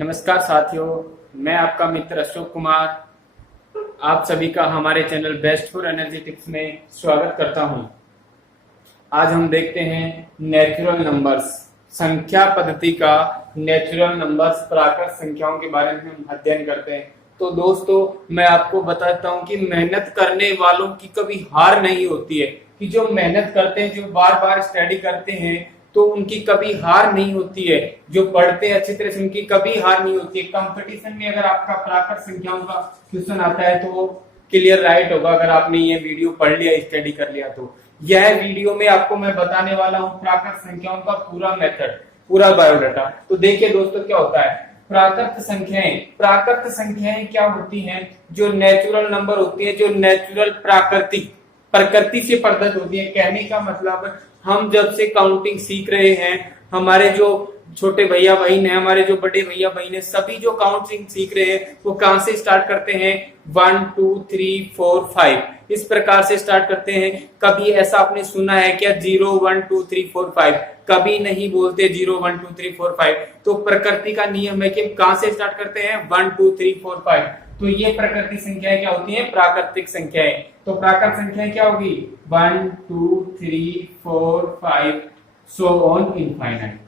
नमस्कार साथियों, मैं आपका मित्र अशोक कुमार आप सभी का हमारे चैनल बेस्ट फॉर एनर्जेटिक्स में स्वागत करता हूं। आज हम देखते हैं नेचुरल नंबर्स, संख्या पद्धति का नेचुरल नंबर्स प्राकृत संख्याओं के बारे में हम अध्ययन करते हैं। तो दोस्तों, मैं आपको बताता हूं कि मेहनत करने वालों की कभी हार नहीं होती है, कि जो मेहनत करते हैं, जो बार बार स्टडी करते हैं, तो उनकी कभी हार नहीं होती है। जो पढ़ते हैं अच्छी तरह से, उनकी कभी हार नहीं होती है। कंपटीशन में अगर आपका प्राकृत संख्याओं का क्वेश्चन आता है तो वो क्लियर राइट होगा, अगर आपने ये वीडियो पढ़ लिया, स्टडी कर लिया। तो यह वीडियो में आपको मैं बताने वाला हूँ प्राकृत संख्याओं का पूरा मेथड, पूरा बायोडाटा। तो देखिए दोस्तों, क्या होता है प्राकृत संख्याएं। प्राकृत संख्याएं क्या होती हैं? जो नेचुरल नंबर होती है, जो नेचुरल प्राकृतिक प्रकृति से प्रदत्त होती है। कहने का मतलब, हम जब से काउंटिंग सीख रहे हैं, हमारे जो छोटे भैया बहन है, हमारे जो बड़े भैया बहन है, सभी जो काउंटिंग सीख रहे हैं वो कहां से स्टार्ट करते हैं? 1 2 3 4 5 इस प्रकार से स्टार्ट करते हैं। कभी ऐसा आपने सुना है क्या 0 1 2 3 4 5? कभी नहीं बोलते 0 1 2 3 4 5। तो प्रकृति का नियम है कि कहां से स्टार्ट करते हैं? 1 2 3 4 5। तो ये प्रकृति संख्याएं क्या होती हैं? प्राकृतिक संख्याएं। तो प्राकृत संख्याएं क्या होगी? 1 2 3 4 5 सो ऑन इनफाइनाइट।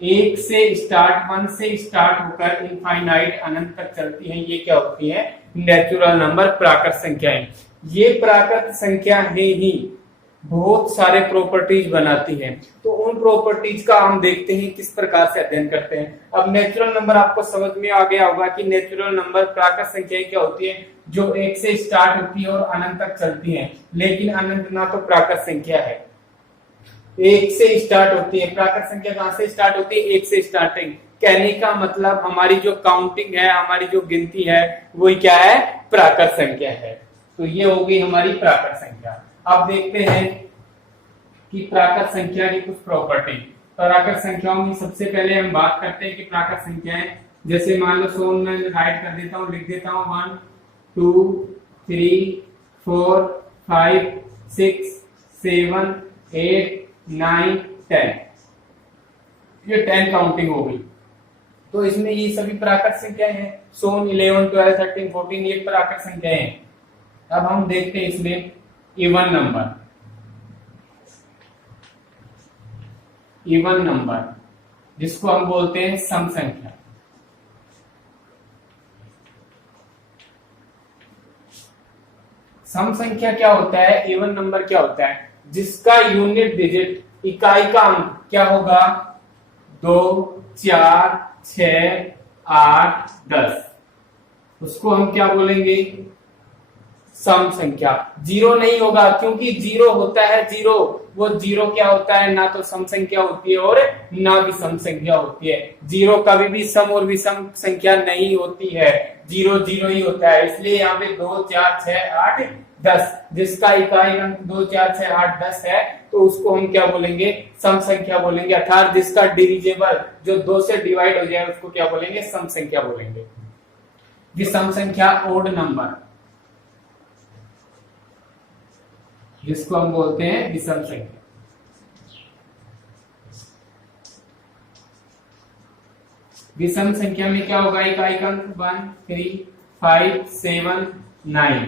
1 से स्टार्ट होकर इनफाइनाइट अनंत तक चलती हैं। ये क्या होती है? नेचुरल नंबर, प्राकृत संख्याएं। ये प्राकृत संख्या ही बहुत सारे प्रॉपर्टीज बनाती हैं। तो उन प्रॉपर्टीज का हम देखते हैं किस प्रकार से अध्ययन करते हैं। अब नेचुरल नंबर आपको समझ में आ गया होगा कि नेचुरल नंबर प्राकृत संख्याएं क्या होती है? जो 1 से स्टार्ट होती है और अनंत तक चलती है। लेकिन अनंत ना तो प्राकृत संख्या है, 1 से स्टार्ट होती है। प्राकृत संख्या कहां से स्टार्ट होती है? 1 से स्टार्टिंग। कहने का मतलब हमारी जो काउंटिंग है, हमारी जो गिनती है, वही क्या है? प्राकृत संख्या है। तो ये होगी हमारी प्राकृत संख्या। अब देखते हैं कि प्राकृत संख्या की कुछ प्रॉपर्टी। प्राकृत संख्याओं में सबसे पहले हम बात करते हैं कि प्राकृत संख्याएं, जैसे मान लो सोन में राइट कर देता हूं, लिख देता हूं 1 2 3 4 5 6 7 8 9 10। ये 10 काउंटिंग हो गई। तो इसमें ये सभी प्राकृत संख्याएं हैं। सोन 11 12 13 14 ये प्राकृत संख्याएं हैं। अब हम देखते हैं इसमें इवन नंबर। इवन नंबर जिसको हम बोलते हैं सम संख्या। सम संख्या क्या होता है? इवन नंबर क्या होता है? जिसका यूनिट डिजिट, इकाई का अंक क्या होगा? 2 4 6 8 10। उसको हम क्या बोलेंगे? सम संख्या। जीरो नहीं होगा, क्योंकि जीरो होता है जीरो। वो जीरो क्या होता है? ना तो सम संख्या होती है और ना विषम संख्या होती है। जीरो कभी भी सम और विषम संख्या नहीं होती है। जीरो जीरो ही होता है। इसलिए यहाँ पे 2 4 6 8 10 जिसका इकाई अंक 2 4 6 8 10 है, तो उसको हम क्या बोलेंगे? सम संख्या बोलेंगे। अर्थात जिसका डिविजिबल, जो 2 से डिवाइड हो जाए, उसको क्या बोलेंगे? सम संख्या बोलेंगे। विषम संख्या, ओड नंबर, जिसको हम बोलते हैं विषम संख्या। विषम संख्या में क्या होगा? इकाई अंक 1 3 5 7 9।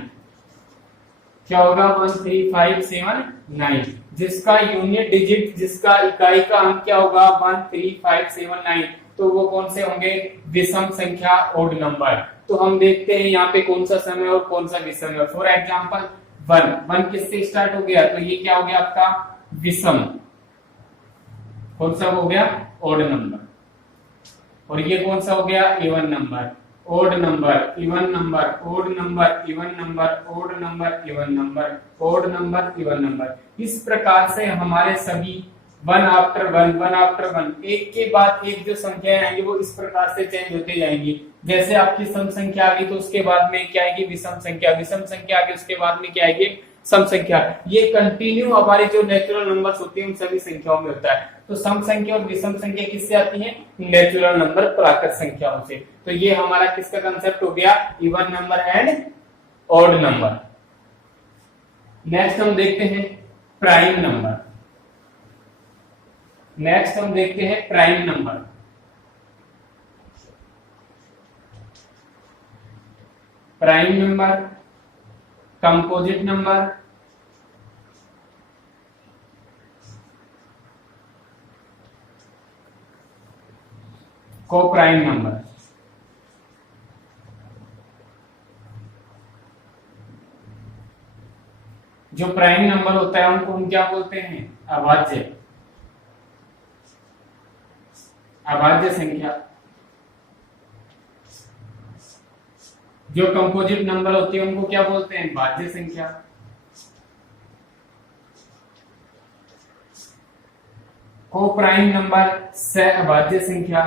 क्या होगा? 1 3 5 7 9। जिसका यूनिट डिजिट, जिसका इकाई का अंक क्या होगा? 1 3 5 7 9। तो वो कौन से होंगे? विषम संख्या, ओड नंबर। तो हम देखते हैं यहाँ पे कौन सा सम है और कौन सा विषम है। फॉर एग्जाम्पल 1 किससे स्टार्ट हो गया? तो ये क्या हो गया आपका? विषम। कौन सा हो गया? Odd number. और ये कौन सा हो गया? Even number. Odd number, even number, odd number, even number, odd number, even number, odd number, even number. इस प्रकार से हमारे सभी 1 आफ्टर 1, 1 आफ्टर 1, एक के बाद एक जो संख्याएं आएंगी वो इस प्रकार से चेंज होती जाएंगी। जैसे आपकी सम संख्या आ गई तो उसके बाद में क्या आएगी? विषम संख्या। विषम संख्या आ गई, उसके बाद में क्या आएगी? सम संख्या। ये कंटिन्यू हमारी जो नेचुरल नंबर्स होती है उन सभी संख्याओं में होता है। तो सम संख्या और विषम संख्या किससे आती है? नेचुरल नंबर, प्राकृत संख्याओं से। तो ये हमारा किसका कंसेप्ट हो गया? Even number and odd number. Next हम देखते हैं प्राइम नंबर। नेक्स्ट हम देखते हैं prime number. Prime number, composite number, को प्राइम नंबर। जो प्राइम नंबर होता है उनको हम क्या बोलते हैं? अभाज्य, अभाज्य संख्या। जो कंपोजिट नंबर होती है उनको क्या बोलते हैं? भाज्य संख्या। को प्राइम नंबर सहअभाज्य संख्या।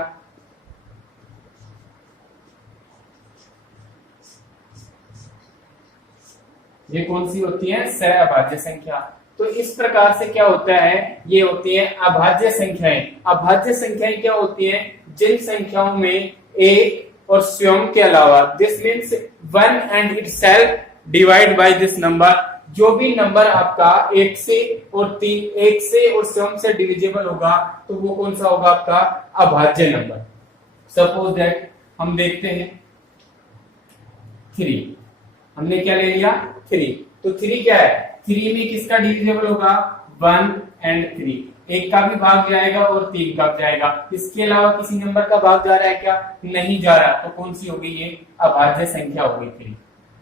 ये कौन सी होती है? सहअभाज्य संख्या। तो इस प्रकार से क्या होता है, ये होती है अभाज्य संख्याएं। अभाज्य संख्याएं क्या होती हैं? जिन संख्याओं में एक और स्वयं के अलावा, this means one and itself divide by this number, जो भी नंबर आपका एक से और स्वयं से डिविजिबल होगा तो वो कौन सा होगा? आपका अभाज्य नंबर। सपोज दैट हम देखते हैं 3, हमने क्या ले लिया? 3। तो 3 क्या है? 3 में किसका डिविजिबल होगा? 1 एंड 3। एक का भी भाग जाएगा और 3 का भी जाएगा। इसके अलावा किसी नंबर का भाग जा रहा है क्या? नहीं जा रहा। तो कौन सी होगी? ये अभाज्य संख्या होगी 3।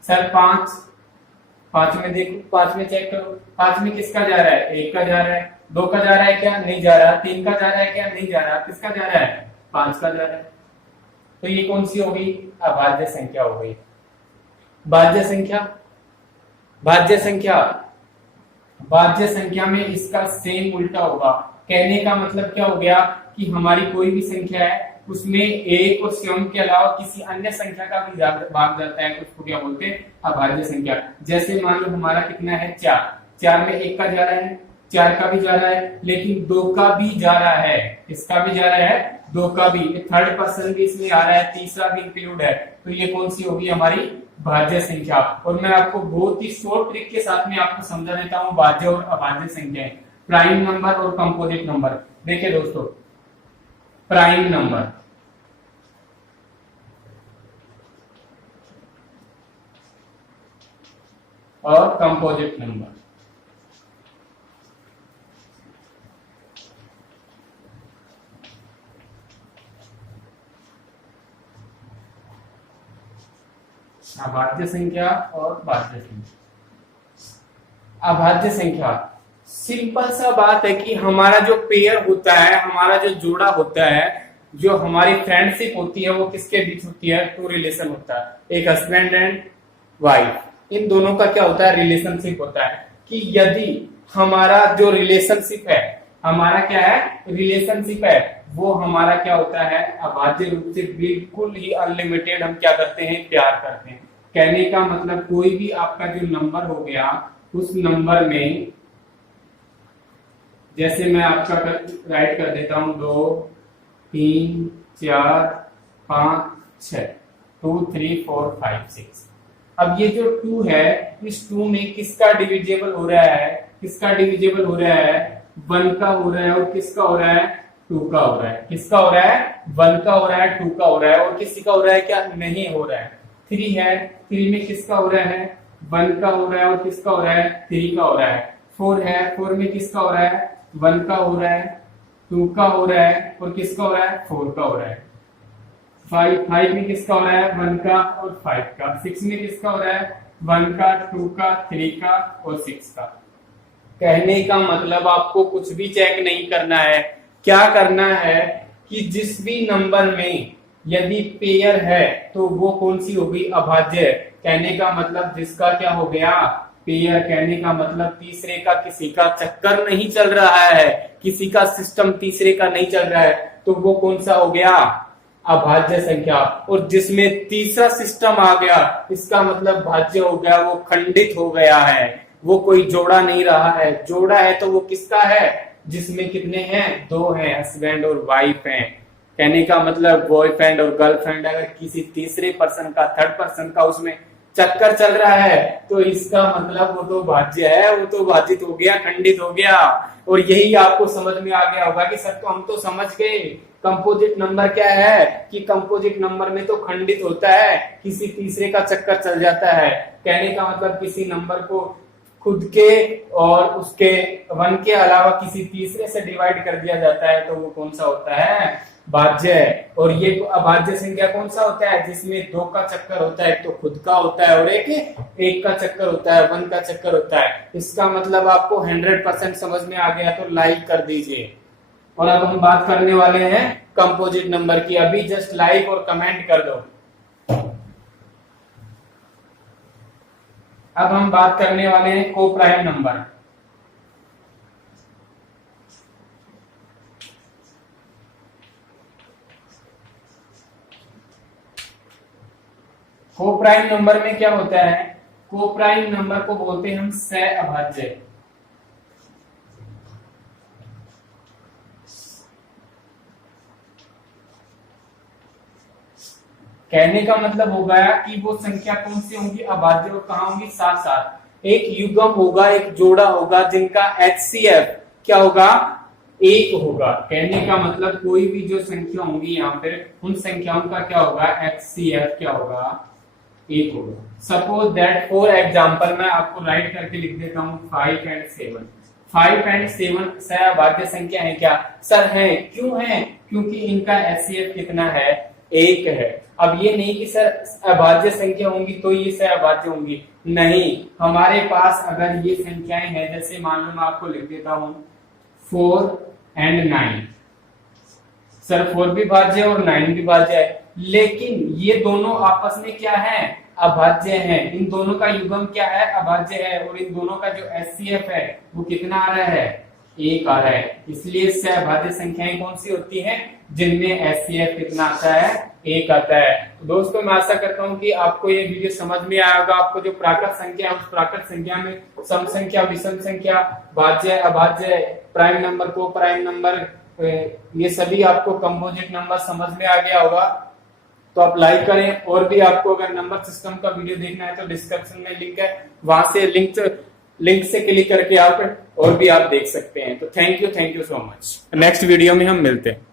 सर 5 में देखो, 5 में चेक करो, 5 में किसका जा रहा है? 1 का जा रहा है। 2 का जा रहा है क्या? नहीं जा रहा। 3 का जा रहा है क्या? नहीं जा रहा। किसका जा रहा है? 5 का जा रहा है। तो ये कौन सी होगी? अभाज्य संख्या हो गई। भाज्य संख्या, भाज्य संख्या, भाज्य संख्या में इसका सेम उल्टा होगा। कहने का मतलब क्या हो गया कि हमारी कोई भी संख्या है उसमें एक और स्वयं के अलावा किसी अन्य संख्या का भी भाग जाता है तो उसको क्या बोलते हैं? अभाज्य संख्या। जैसे मान लो हमारा कितना है? 4 में 1 का जा रहा है, 4 का भी जा रहा है, लेकिन 2 का भी जा रहा है। किसका भी जा रहा है? 2 का भी। थर्ड पर्सन भी इसमें आ रहा है, तीसरा भी इंक्लूड है। तो ये कौन सी होगी? हमारी भाज्य संख्या। और मैं आपको बहुत ही शॉर्ट ट्रिक के साथ में आपको समझा देता हूं भाज्य और अभाज्य संख्याएं, प्राइम नंबर और कंपोजिट नंबर। देखिए दोस्तों, प्राइम नंबर और कंपोजिट नंबर। अभाज्य संख्या और भाज्य संख्या। अभाज्य संख्या सिंपल सा बात है कि हमारा जो पेयर होता है, हमारा जो जोड़ा होता है, जो हमारी फ्रेंडशिप होती है, वो किसके बीच होती है? 2 रिलेशन होता है, एक हस्बैंड एंड वाइफ। इन दोनों का क्या होता है? रिलेशनशिप होता है। कि यदि हमारा जो रिलेशनशिप है, हमारा क्या है? रिलेशनशिप है, वो हमारा क्या होता है? अभाज्य रूप से बिल्कुल ही अनलिमिटेड हम क्या करते हैं? प्यार करते हैं। कहने का मतलब कोई भी आपका जो नंबर हो गया, उस नंबर में जैसे मैं आपका राइट कर देता हूं 2 3 4 5 6, 2 3 4 5 6। अब ये जो 2 है, इस 2 में किसका डिविजिबल हो रहा है? किसका डिविजिबल हो रहा है? 1 का हो रहा है। और किसका हो रहा है? 2 का हो रहा है। किसका हो रहा है? 1 का हो रहा है, 2 का हो रहा है। और किसी का हो रहा है क्या? नहीं हो रहा है। 3 है, 3 में किसका हो रहा है? 1 का हो रहा है। और किसका हो रहा है? 3 का हो रहा है। 4 है, 4 में किसका हो रहा है? 1 का हो रहा है, 2 का हो रहा है। और किसका हो रहा है? 4 का हो रहा है। 5 में किसका हो रहा है? 1 का और 5 का। 6 में किसका हो रहा है? 1 का, 2 का, 3 का और 6 का। कहने का मतलब आपको कुछ भी चेक नहीं करना है। क्या करना है कि जिस भी नंबर में यदि पेयर है तो वो कौन सी होगी? अभाज्य। कहने का मतलब जिसका क्या हो गया? पेयर। कहने का मतलब तीसरे का किसी का चक्कर नहीं चल रहा है, किसी का सिस्टम तीसरे का नहीं चल रहा है, तो वो कौन सा हो गया? अभाज्य संख्या। और जिसमें तीसरा सिस्टम आ गया, इसका मतलब भाज्य हो गया, वो खंडित हो गया है, वो कोई जोड़ा नहीं रहा है। जोड़ा है तो वो किसका है? जिसमें कितने हैं? 2 हैं, हस्बैंड और वाइफ हैं। कहने का मतलब बॉयफ्रेंड और गर्लफ्रेंड। अगर किसी तीसरे पर्सन का, थर्ड पर्सन का उसमें चक्कर चल रहा है, तो इसका मतलब वो तो भाज्य है, वो तो भाजित हो गया, खंडित हो गया। और यही आपको समझ में आ गया होगा कि सर तो हम तो समझ गए कंपोजिट नंबर क्या है, कि कंपोजिट नंबर में तो खंडित होता है, किसी तीसरे का चक्कर चल जाता है। कहने का मतलब किसी नंबर को खुद के और उसके वन के अलावा किसी तीसरे से डिवाइड कर दिया जाता है, तो वो कौन सा होता है, भाज्य। और ये अभाज्य संख्या कौन सा होता है, जिसमें दो का चक्कर होता है, एक तो खुद का होता है और एक का चक्कर होता है, वन का चक्कर होता है। इसका मतलब आपको 100% समझ में आ गया तो लाइक कर दीजिए। और अब हम बात करने वाले हैं कंपोजिट नंबर की। अभी जस्ट लाइक और कमेंट कर दो। अब हम बात करने वाले हैं को प्राइम नंबर। को प्राइम नंबर में क्या होता है, को प्राइम नंबर को बोलते हैं हम सहअभाज्य। कहने का मतलब होगा कि वो संख्या कौन सी होंगी, अभाज्य, और कहां होंगी, साथ साथ। एक युग्म होगा, एक जोड़ा होगा, जिनका HCF क्या होगा, एक होगा। कहने का मतलब कोई भी जो संख्या होंगी यहाँ पर, उन संख्याओं का क्या होगा, HCF क्या होगा, एक होगा। सपोज दैट फॉर एग्जाम्पल मैं आपको राइट करके लिख देता हूँ 5 और 7। 5 और 7 सहअभाज्य संख्या है क्या, सर है। क्यों है, क्योंकि इनका HCF कितना है, एक है। अब ये नहीं कि सर अभाज्य संख्या होंगी तो ये सहअभाज्य होंगी, नहीं। हमारे पास अगर ये संख्याएं हैं, जैसे मान लो मैं आपको लिख देता हूं 4 और 9, सर 4 भी भाज्य और 9 भी भाज्य है, लेकिन ये दोनों आपस में क्या है, अभाज्य है। इन दोनों का युग्म क्या है, अभाज्य है। और इन दोनों का जो HCF है वो कितना आ रहा है, एक आ रहा है। इसलिए सहअभाज्य संख्याएं कौन सी होती हैं, जिनमें HCF कितना आता है, एक आता है। तो दोस्तों मैं आशा करता हूं कि आपको ये वीडियो समझ में आएगा। आपको जो प्राकृत संख्या है, उस प्राकृत संख्या में सम संख्या, विषम संख्या, भाज्य, अभाज्य, प्राइम नंबर, को प्राइम नंबर, ये सभी आपको कंपोजिट नंबर समझ में आ गया होगा। तो आप लाइक करें। और भी आपको अगर नंबर सिस्टम का वीडियो देखना है तो डिस्क्रिप्शन में लिंक है, वहां से लिंक से क्लिक करके आप और भी आप देख सकते हैं। तो thank you so much. Next video में हम मिलते हैं।